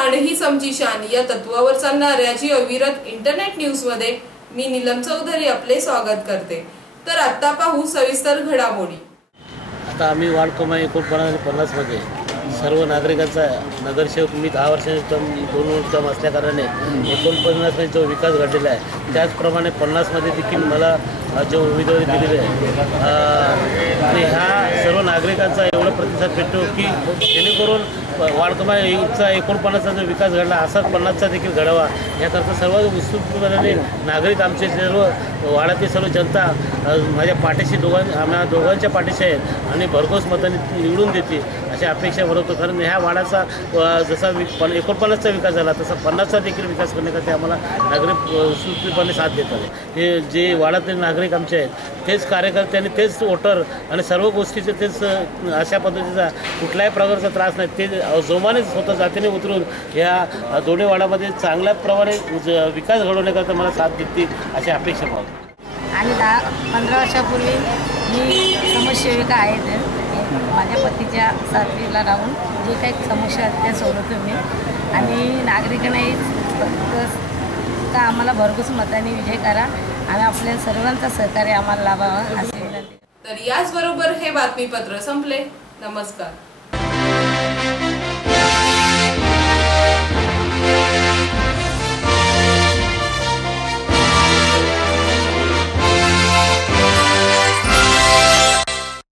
सांड ही समची शान या तत्वावर चालणाऱ्या जी अविरत इंटरनेट न्यूज मध्ये मी नीलम चौधरी आपले स्वागत करते। तर आता पाहू सविस्तर घडामोडी। आता आम्ही वार्ड क्रमांक 49 मध्ये सर्व नागरिकांचा नगरसेवक मी 10 वर्षांचे टर्म 2 वर्ष टर्म असल्या कारणाने 49 मध्ये जो विकास घडलेला आहे त्याचप्रमाणे 50 मध्ये देखील मला जो उमेदवारी दिलेली आहे आणि ह्या सर्व नागरिकांचा एवढा प्रतिसाद भेटतो की जेणेकरून वार्ड क्रमांकचा 49चा जो विकास घडला असाच 50चा देखील घडावा याकरता सर्व उत्सुकपणे नागरिक आमचे सर्व वाड्यातील सर्व जनता माझ्या पाठीशी आम्हा दोघांच्या पाठीशी आहेत आणि भरघोस मतांनी निवडून देते अशी अपेक्षा बनवतो। कारण ह्या वाड्याचा जसा 49चा विकास झाला तसा 50चा देखील विकास करण्यासाठी आम्हाला नागरिक उत्सुकपणे साथ देतात। हे जे वाड्यातील नागरिक आमचे आहेत तेच कार्यकर्ते आणि तेच वोटर आणि सर्व गोष्टीचे तेच अशा पद्धतीचा कुठल्याही प्रकारचा त्रास नाही ते जोमाने स्वतः जातीने उतरून या दोन्ही वाड्यामध्ये चांगल्या प्रमाणे विकास घडवण्याकरता मला साथ देतील अशी अपेक्षा पाहतो। आणि 10-15 वर्षापूर्वी मी समाजसेविका आहेत। माझ्या पतीच्या साथीला राहून जे काही समस्या आहेत त्या सोडवतो मी आणि नागरिकांनाही फक्त आम्हाला भरघोस मताने विजय करा आणि आपल्या सर्वांचा सहकार्य आम्हाला लाभावं असे विनंती। तर याचबरोबर हे बातमीपत्र संपले। नमस्कार।